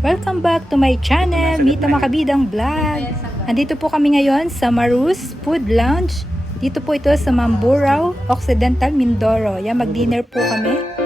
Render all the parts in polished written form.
Welcome back to my channel, Mita Makabidang Vlog. Andito po kami ngayon sa Marus Food Lounge. Dito po ito sa Mamburao, Occidental, Mindoro. Yan, mag-dinner po kami.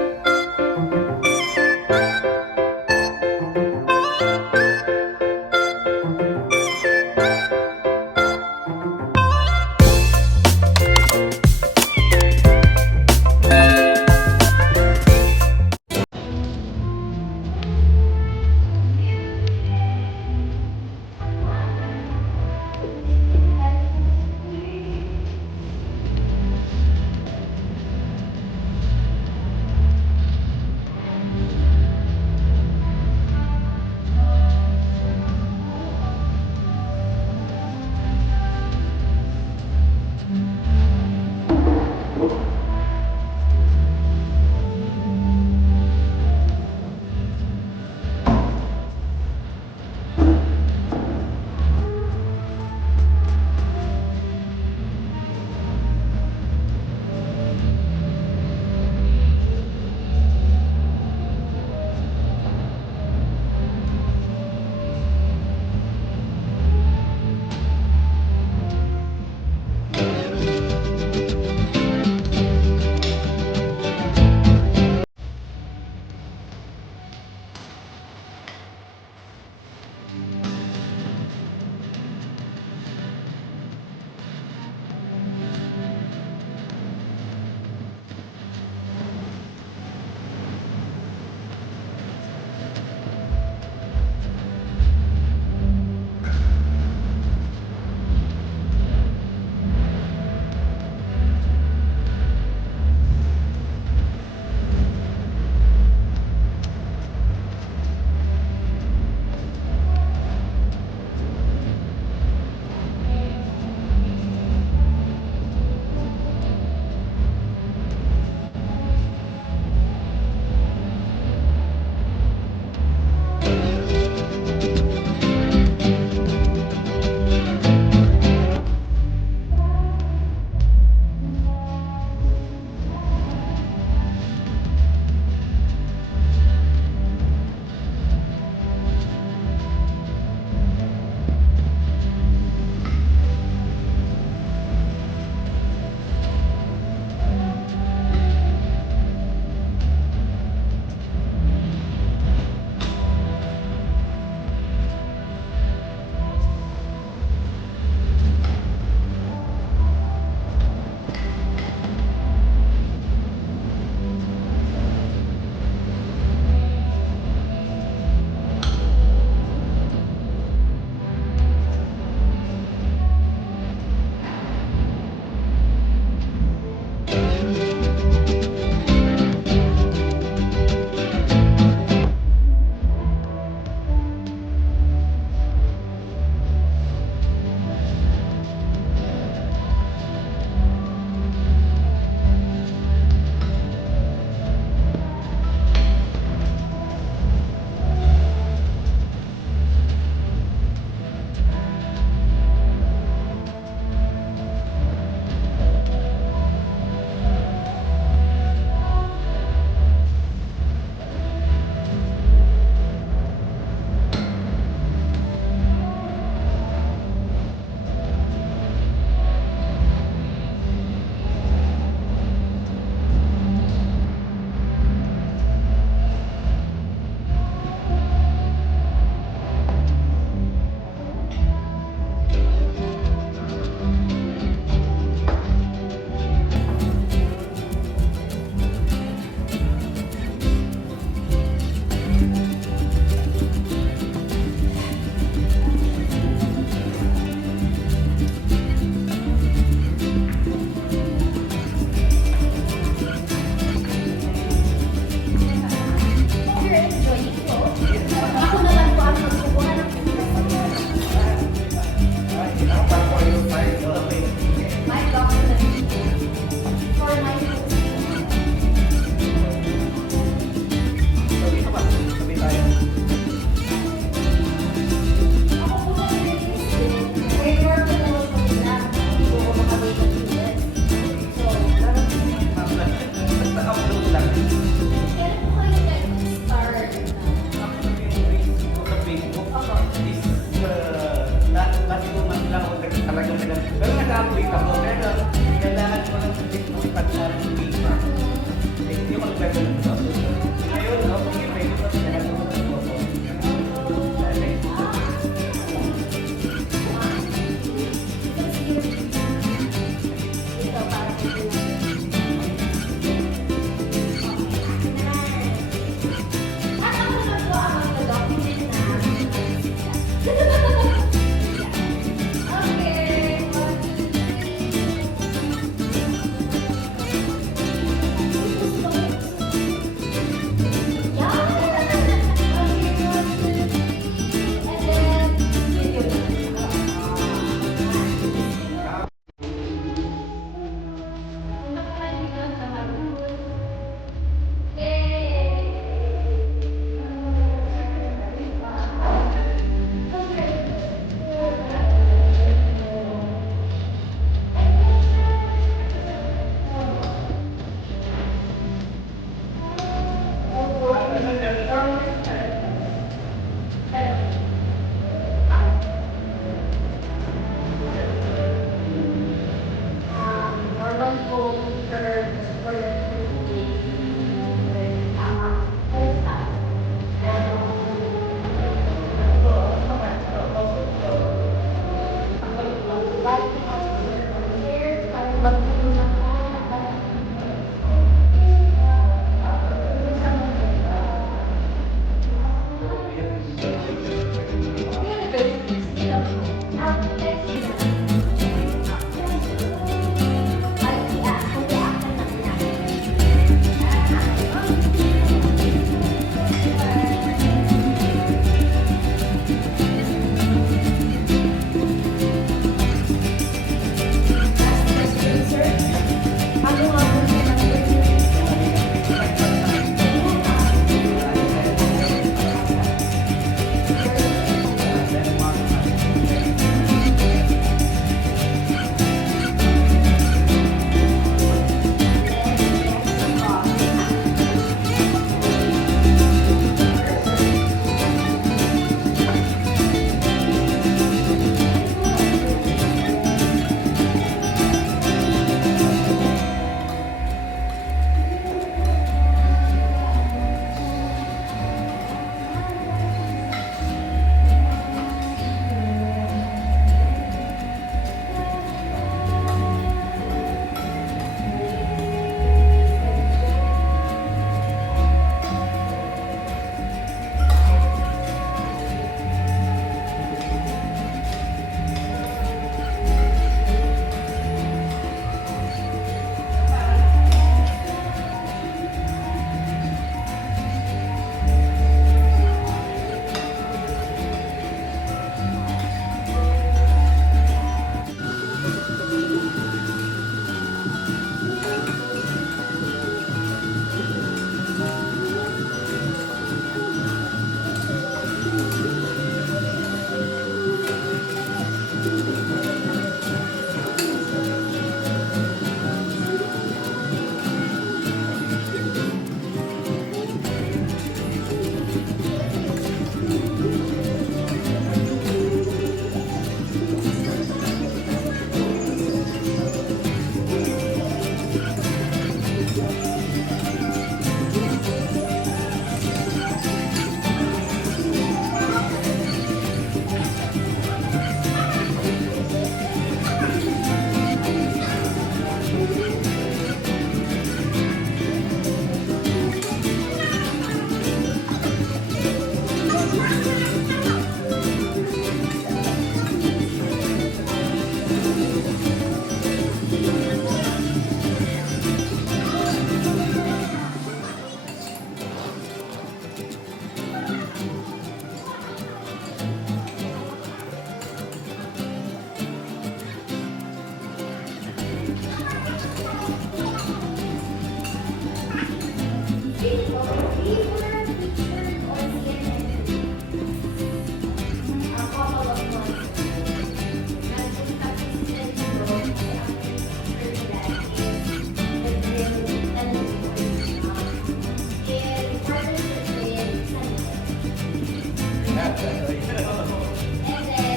And then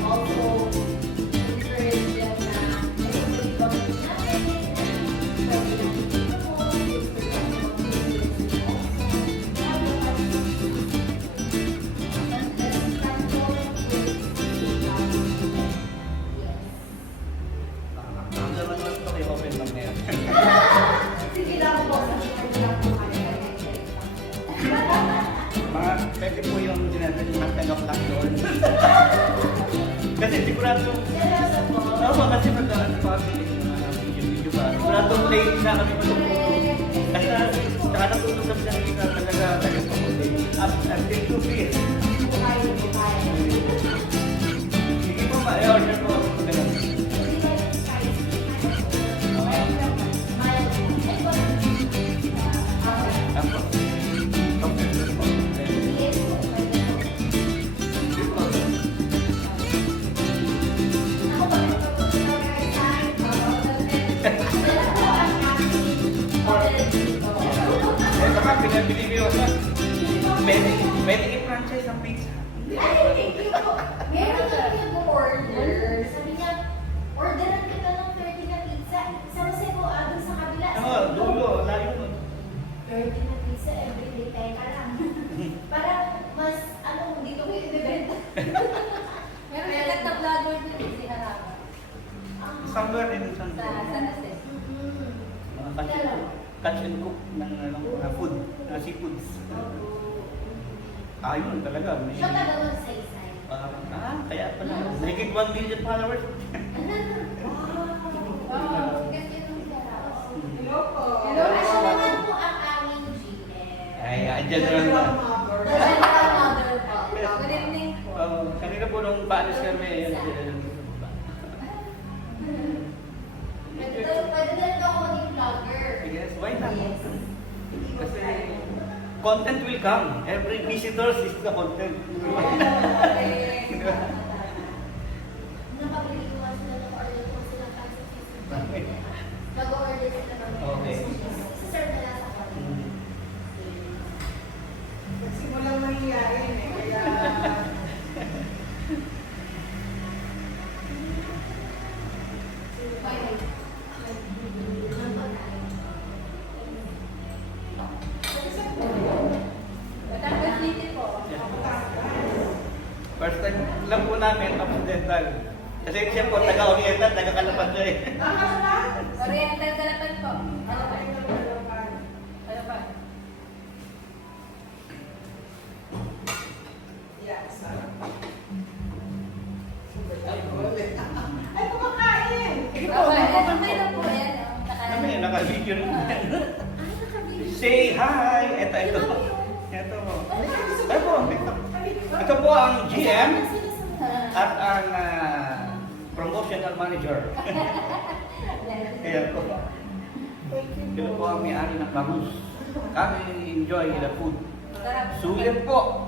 I also encourage them na everybody loves natin. Ang naman ito kayo open lang na yan. Sige lang po. Mga pwede po yung sinasabi ng tanok lang doon. Kasi sigurado, Seryoso po. oo, kasi magkakapili ng mga video ba. Siguradong late na kami matutulog. Kasi nakatutulog kami sa kita talaga up until 2 p.m. Sige po, ma-order po ako ng ganun. Ako. Okay po. Eh, baka pinabili mo yun. Pwede i-franchise ang pizza. Meron kami nag-order. Sabi niya, orderan kita ng 30 na pizza. Sabi siya ko, doon sa kabila. Ano, dulo, layo nun. 30 na pizza everyday. Teka lang. Para mas, dito ko i-bebenta. Meron silang na vlogger din si Harapa. Somewhere in Sa San San Jose. mga catch and cook ng food, seafoods. Ayun talaga. May, Siya taga sa isa. kaya pala. Nakikig 1 million followers. Wow, sikat yun ang si Harapa. Hello po. Hello. Siya naman po ang aming GM. Ay, general na. The general mother po. Good evening po. Kanina po nung paalis kami, Pwede na ito ako maging vlogger. yes, why not? Yes. Kasi content will come. Every visitors is the content. Nakabili ko sila ng order ko sila kasi mag-order sila ng Okay. Serve nila sa order. Nagsimulang nangyayari kaya Matangkasiti po. First time lang po namin, accidental. Kasi siya po, taga-oriental, taga-kalapan siya eh. Oriental Kalapan po. Kalapan. Kalapan. yes. Ay, kumakain! Okay lang po yan. Kami, naka-video rin. Ay, nakabili. Say hi! Ito. Ito po. Ito po ang GM at ang promotional manager. Kaya po. Ito po ang may-ari ng Marus. Kami enjoy the food. Sarap. Sulit po.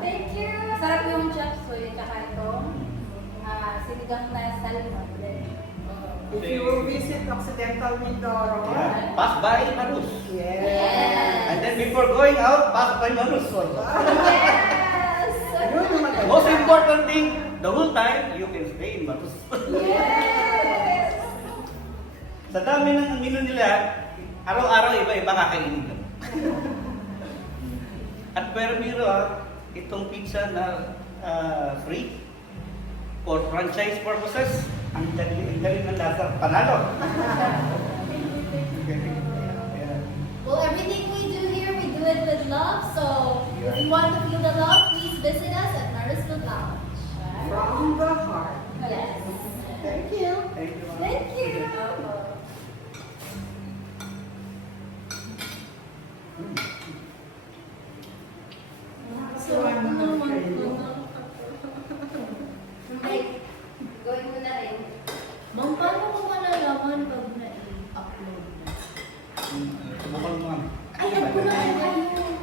Thank you. Sarap yung chop suey tsaka itong sinigang na salmon. If you will visit Occidental Mindoro, Yeah. Pass by Marus. yes. And then before going out, pass by Marus. Yes. Yun ang maganda. Most important thing, the whole time, you can stay in Marus. Yes. Sa dami ng menu nila, araw-araw iba-iba kakainin nila. At pero biro itong pizza na free for franchise purposes, ang galing ng lasa, panalo. Well, everything we do here, we do it with love. So, if you want to feel the love, please visit us at Maris Food Lounge. From the heart. Yes. Thank you. Thank you. Thank you. So, ano naman kayo? Ay, gawin mo na rin. Ma'am, paano ko malalaman pag na-upload na? Subukan mo kami. Ay, ako na kayo.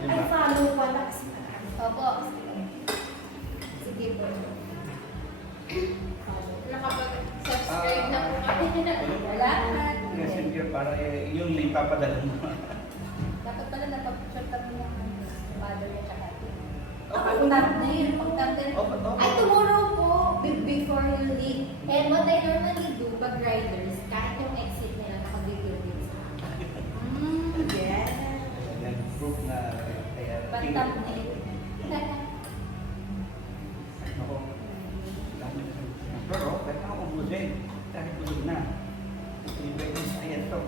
Ay, follow pala kasi. Opo. Sige po. Nakapag-subscribe na po kami. Salamat. Messenger para yung link papadala mo. Dapat pala napag-shot kami ng mother niya tsaka Pag-natin. Ay, tomorrow po, before you leave. And what I normally do, pag riders, kahit yung exit nila, nakabigyo din sa akin. Yes. Nag-proof na kaya Pag-thumbnail. Ako. Pero, kahit ako ubusin. Kahit busog na. Ayan to.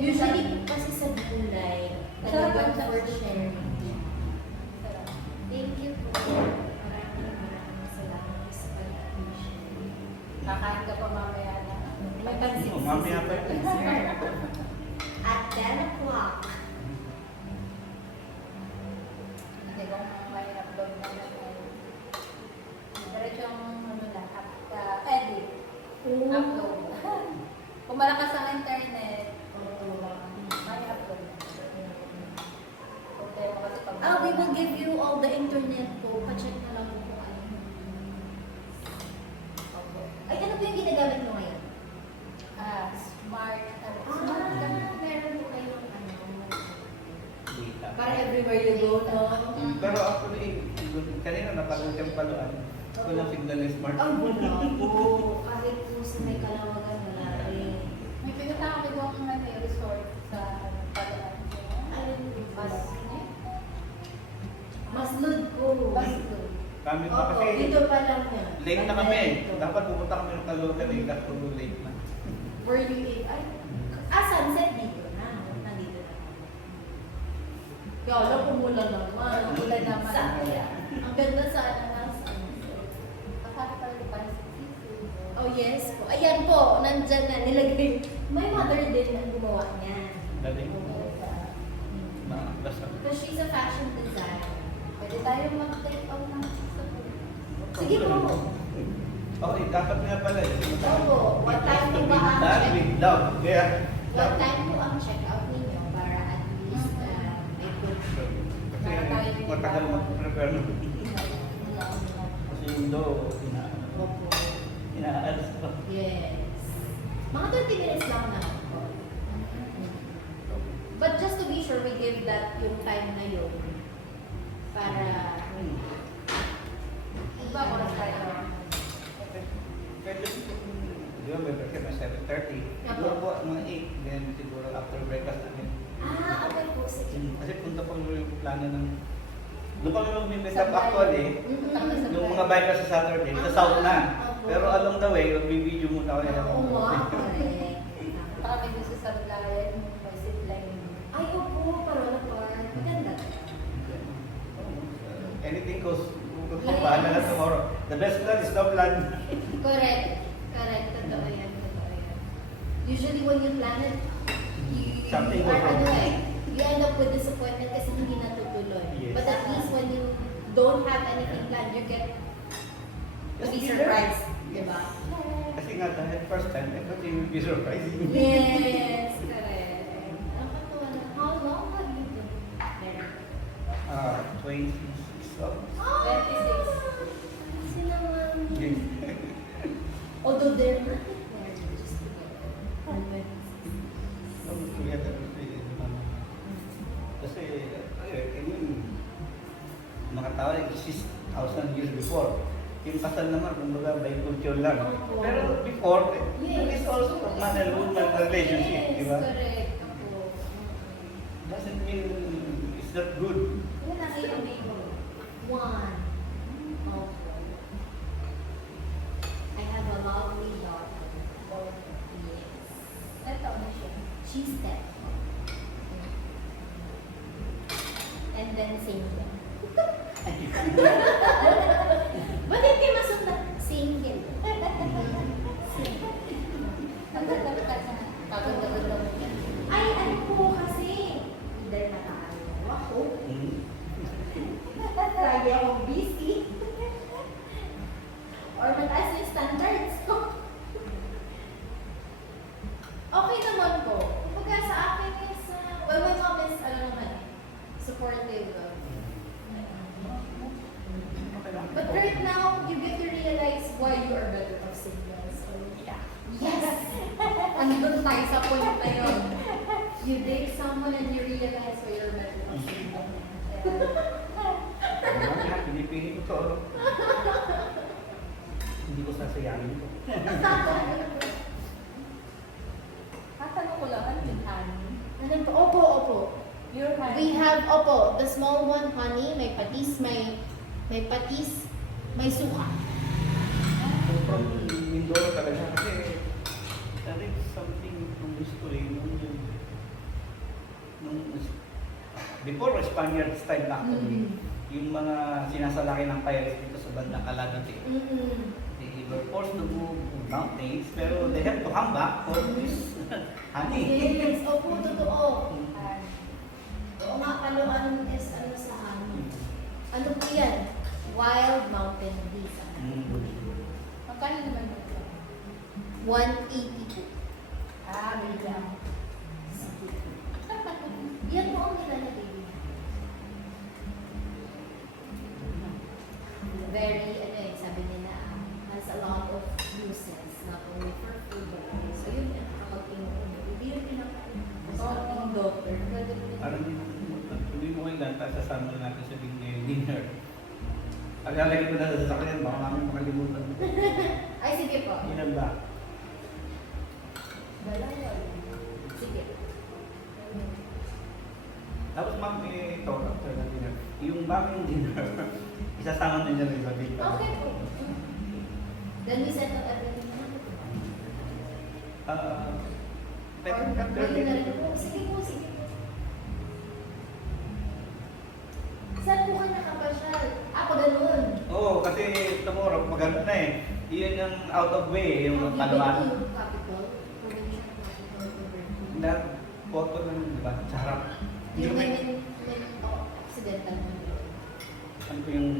Usually, kasi sa gulay, talagang for sharing. Thank you po. Maraming salamat sa pag-appreciate. Kakain ka pa mamaya na. May pansit. Mamaya pa yun. At 10 o'clock. Hindi ko mahirap doon na diretsong ano lang, edit. Upload. Kung malakas ang internet, may upload. Problema kasi pag... We will give you all the internet po. Pa-check na lang po kung ano. Ay, ano po yung ginagamit mo ngayon? Smart. Meron po kayong ano. Dita. Para everywhere you go, no? Pero actually, kanina napanood yung paluan. Walang signal ng smart. Ang wala po. Kahit po sa may kalawagan, wala rin. May pinunta kami kung may resort sa Palawan. Ayun, Mas, Maslud ko. Maslud. Kami pa Opo, kasi dito pa lang yan. late na kami. Dito. Dapat pupunta kami ng Caloocan eh. Kaso late na. Where you ay, sunset dito na. Nandito na. Kaya pumula naman. Pumula naman. Saya. Ang ganda sa ano ng sunset. Masarap pa rin pa Oh yes po. Ayan po, nandyan na. Nilagay. May mother din na gumawa niyan. Daling basta. Because she's a fashion designer. Pwede tayo mag-take out ng sa food. Sige po. Okay, dapat nga pala. Opo. What time po ba ang Dahil check? with love. Kaya, What time po ang check-out ninyo para at least may good kasi matagal mag-prepare na. Kasi yung do, Opo. inaalas pa. Yes. Mga 20 minutes lang naman po. But just to be sure, we give that yung time na yun para Iba ko lang tayo. Pwede di ba may break na 7:30. Apo. Siguro po mga 8. Then siguro after breakfast namin. okay po, sige. Kasi punta po yung plano ng... Doon kami mag-meet up actually. Yung mga bikers sa Saturday, sa South na. Pero along the way, mag-video muna kami. Oo nga, correct. Baka may gusto sa Blayan, may zipline. Ay, opo, Parola Park. Maganda. Anything goes. Paano na tomorrow. The best plan is no plan. Correct. Correct. Totoo yan. Totoo yan. Usually when you plan it, you Something are goes wrong. you end up with disappointment kasi hindi natutuloy. Yes. But at least when you don't have anything planned, you get to be surprised. Diba? Kasi nga dahil first time, everything will be surprising. Yes, correct. Nakakatuwa na. How long have you been there? 26 of... 26. Kasi naman. Yes. Although they're not married, just together. Together with the kasi, mga tao exist 1,000 years before. Yung kasal naman, kumbaga, by culture lang. Opo. Pero before, Yes. it's also a man and woman relationship, di ba? Correct. Opo. Doesn't mean it's not good. Yun ang iyong neighbor. One. Okay. I have a lovely daughter. Yes. Ito na siya. She's 10. And then single. Ba't hindi masunod? Single. Single. Ang ganda ka sa paganda-ganda mo. Ay, ano po kasi? Either nakaano ako, lagi akong busy, or mataas yung standards ko. Okay naman po. Kumbaga sa akin is, well, my mom is, ano naman, supportive. But right now, you get to realize why you are better off single. So, yeah. Yes! Andun tayo sa point na yun. You date someone and you realize why you're better off single. Marami pipili ko to. Hindi ko sasayangin ko. Tatanong ko lang, ano yung honey? Ano po? Opo, opo. Pure honey. We have, opo, the small one, honey, may patis, may suka. So from Mindoro talaga kasi that is something from history nung before Spaniard style actually. Yung mga sinasalaki ng pirates dito sa bandang Calavite. They were forced to move mountains pero they have to come back for this honey. Yes, opo, totoo. Honey. Oo nga, Paloan is ano sa amin. Ano po yan? Wild mountain beef. Magkano naman ito? 180 po. Ah, may lang. Yan po ang nila na baby. Very, ano eh, sabi nila, has a lot of uses, not only for food, but also yun yung nakakapagpinong. Hindi yun yung doctor. Parang hindi mo kailan tapos sasama na natin sa dinner. Paglalagay ko na sa sasakyan, baka namin makalimutan. Ay, sige po. Ilan ba? Dalawa. Sige. Tapos ma'am, ito, after na dinner. Yung ma'am yung dinner, isasama na niya rin sa dito. Okay po. Then we settle everything na. Pero Or after pwede na dinner, rin po. Sige po, sige po. Saan po kayo nakapasyal? Ako ganun. oo, kasi tomorrow, maganda na eh. Iyon yung out of way, yung paluan. Yung capital, provincial capital government. Na, photo ng, di ba, sa harap. Hindi Yung ko may may, accidental na yun. ano ko yung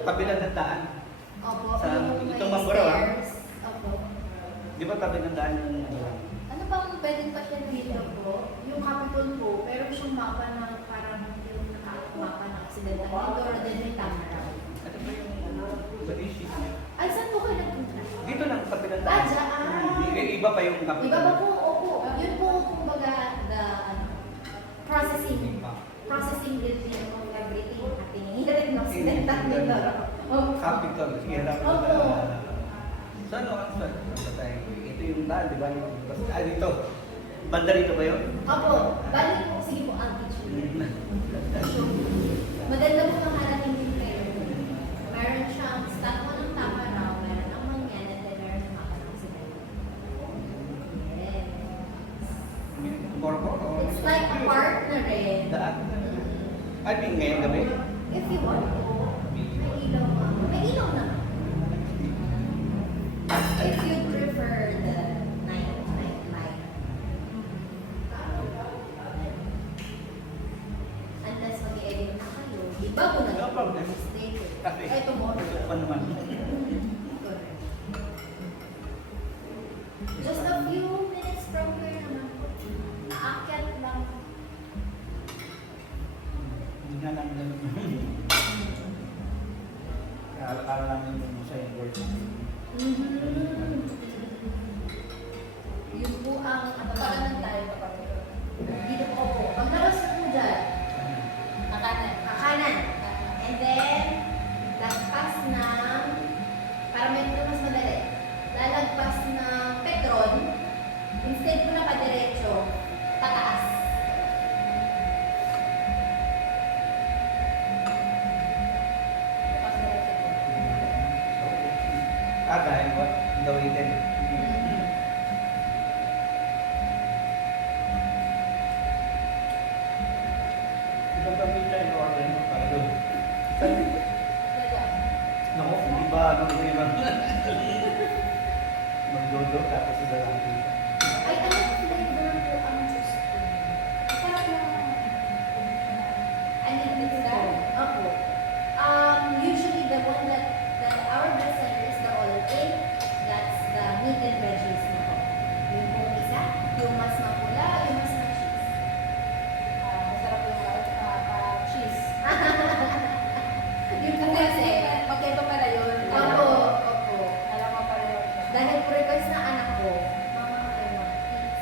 tabi lang ng daan. Opo, Sa- yung may itong Mamburao, ah? stairs. Opo. Di ba tabi ng daan yung, Ano bang pwedeng pa siya dito po? Yung capital po, pero siyang mapa ng parang yung mapa ng accidental Mindoro, then may Tamaraw. ano ba yung, Balishi? Ay, saan po kayo nagpunta? Dito lang, tabi ng Ah, daan. dyan. Iba pa yung capital. Iba ba po? Opo. Yun po, kumbaga, the processing region of everything happening here in Occidental Mindoro. Opo. Capital. Sige, dapat Opo. na. So ano, ito yung daan, di ba? Dito. Banda rito ba yun? Opo. Balik po, sige po, altitude. Maganda po ang harating din kayo. Meron siyang statwa ng Tamaraw, meron ng Mangyan, and then meron ng Maka ng Occidental. Yes. Corpo? It's like a park na rin. Daan? Ay, ngayong gabi? If you want po, may ilaw pa. May ilaw na. If you prefer the night light. Unless mag-edit na kayo, iba ko na No problem. stay here. Kasi, Ay, tomorrow. ito pa naman. Correct. Just a few minutes from here naman po. Aakyat lang. Hindi nga namin alam. Kaya namin yung sa work. Yun po ang Pagkanan tayo kapag dito po po. Paglawas na po dyan, kakanan. kakanan. And then, lagpas ng, para medyo mas madali, lalagpas ng Petron, instead po na padiretso, pataas. Bukas na rin siya. Dahil what? Gawin. Isang kami tayo order mo para doon. Naku, hindi ba ano ko yung magdodo tapos sa dalang dito. Ay, ano flavor po ang gusto? Sarap lang. And then it's that? Opo. Usually the one that our best seller is the olive oil. That's the meat and veggies na po. Yung po isa, yung mas mapula, yung mas ma-cheese. Masarap yung cheese. Yung po kasi, Pagkito pala yun. opo, opo. Alam mo pala yun. Dahil po request na anak ko, Mama, I want cheese.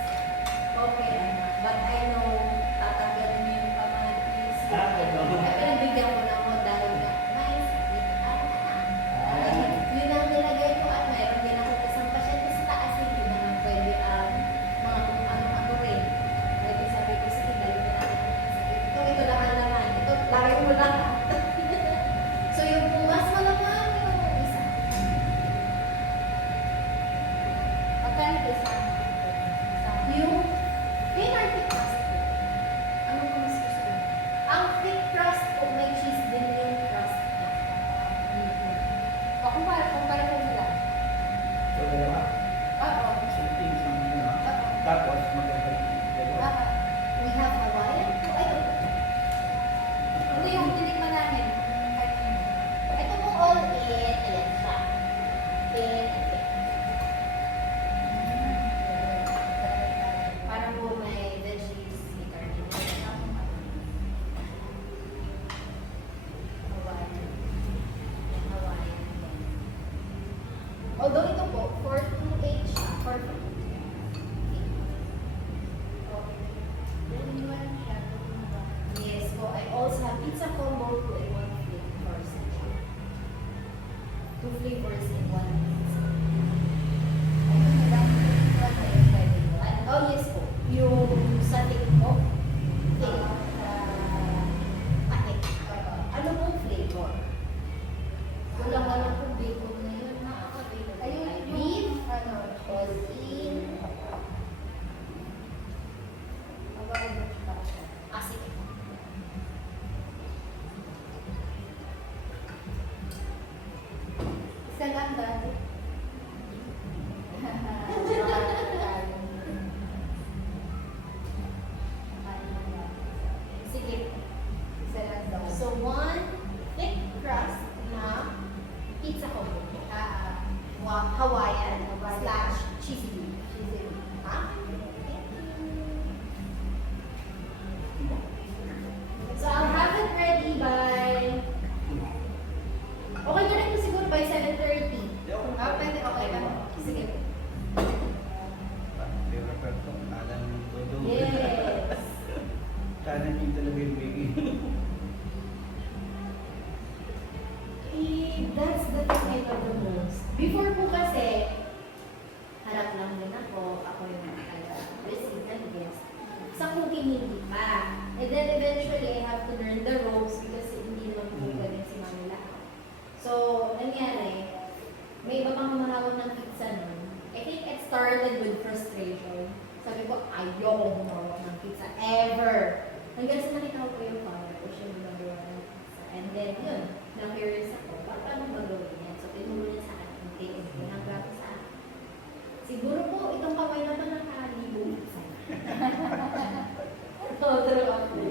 Okay, but I know, tatanggalin mo yung pamahal cheese. Ah, ganun. Ay, pinagbigyan ko na mo dahil So yung po mas malamang yung isa. Magkano ba isang? Yung thick crust po. Ano po mas gusto mo? Ang thick crust po, may cheese din yung crust niya. O kumpara ko sila. So, dalawa. Oo. Isang things lang yun, ha? Tapos, magkakalit. Dalawa. We have Hawaiian. Oh, ito po. Ito yung tinikman namin. Ito po all in, ayan siya. In, parang po may veggies, may carne. Hawaiian. Yan, Hawaiian. Although ito po, 428 siya. 428. Yes po, I also have pizza combo po in one flavor. Two flavors in one pizza. Oh yes po, yung sa tik po. Ano pong flavor? Walang ano pong bacon na yun. Ayun, beef, all in. Ah, sige po. Isa lang dati. Sige. Isa lang daw. So, one thick crust na pizza combo. Hawaiian / cheesy. Ha? So, I'll have it ready by... Okay na rin po siguro by 7:30. Pwede, okay lang. Sige. Refer ko, alam mo todo. Yes. Sana hindi talaga yung baby. That's the thing I love the most. Before po kasi, harap lang din ako. Ako yung receive and guest. Sa cooking hindi pa. And then eventually, I have to learn the ropes because hindi naman po galing si Mami lahat. So, nangyari, may iba pang humahawak ng pizza nun. I think it started with frustration. Sabi ko, ayoko humawak ng pizza ever. Hanggang sa nakita ko yung father ko siya gumagawa ng pizza. And then, yun, na-curious ako, paano magawin yan? So, tinuro niya sa akin, tiis, pinagawa sa akin. Siguro po, itong kamay naman nakalibo pizza. Oo, talaga ako.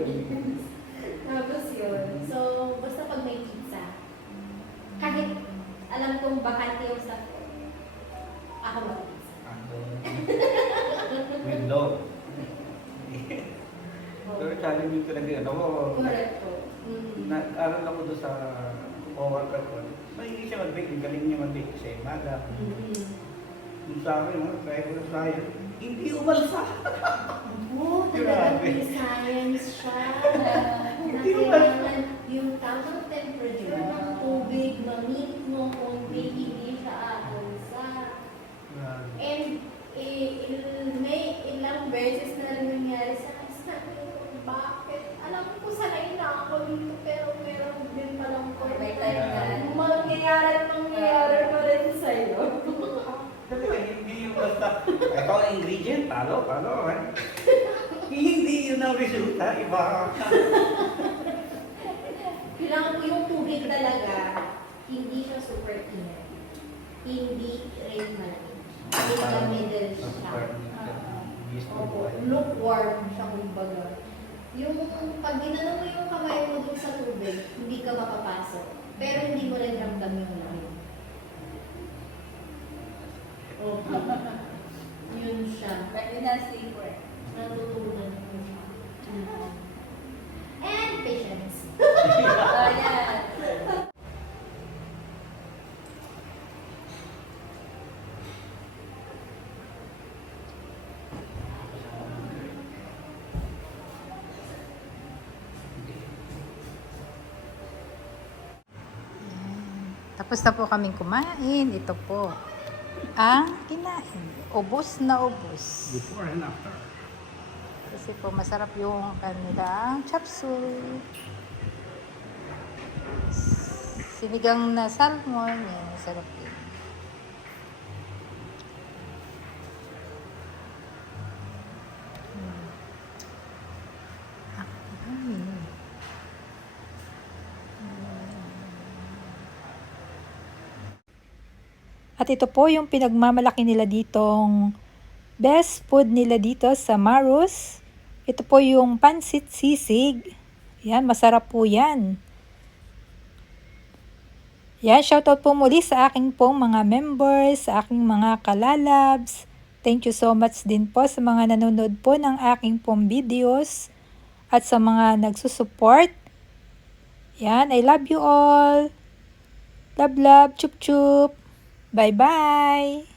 Tapos yun. So, basta pag may pizza, kahit alam kong bakante yung staff ko, ako mag-pizza. Window. Pero challenging talaga yun. Ako, Correct po. nag-aral ako doon sa co-worker ko. Mahilig siya mag-bake. Ang galing niya mag-bake kasi maga. Yung sa akin, try ko na science. Hindi umalsa. Oo, talagang may science siya. Na Hindi kailangan yung tamang temperature ng tubig, ma-meet mo kung hindi siya aalsa. And may ilang beses na rin nangyari sa akin. Sabi ko, bakit? Alam ko sanay na ako dito pero meron din palang May time na. mangyayari pa rin sa'yo. Kasi hindi yung basta, ito ang ingredient, talo. Hindi yun ang resulta, iba. Kailangan ko yung tubig talaga, hindi siya super init. Hindi rin malamig. In the middle siya. Opo, lukewarm siya kumbaga. Yung pag ginano mo yung kamay mo dun sa tubig, hindi ka makapasok. Pero hindi mo rin ramdam yung lamig. Okay. Yun siya. Yun ang secret. Natutunan ko siya. And patience. Ayan. Tapos na po kaming kumain. Ito po ang kinain. Ubos na ubos. Before and after. Kasi po masarap yung kanilang chop suey. Sinigang na salmon. Yan, sarap din. At ito po yung pinagmamalaki nila ditong best food nila dito sa Marus. Ito po yung pansit sisig. Yan, masarap po yan. Yan, shoutout po muli sa aking pong mga members, sa aking mga kalalabs. Thank you so much din po sa mga nanonood po ng aking pong videos at sa mga nagsusupport. Yan, I love you all. Love, love, chup, chup. Bye-bye!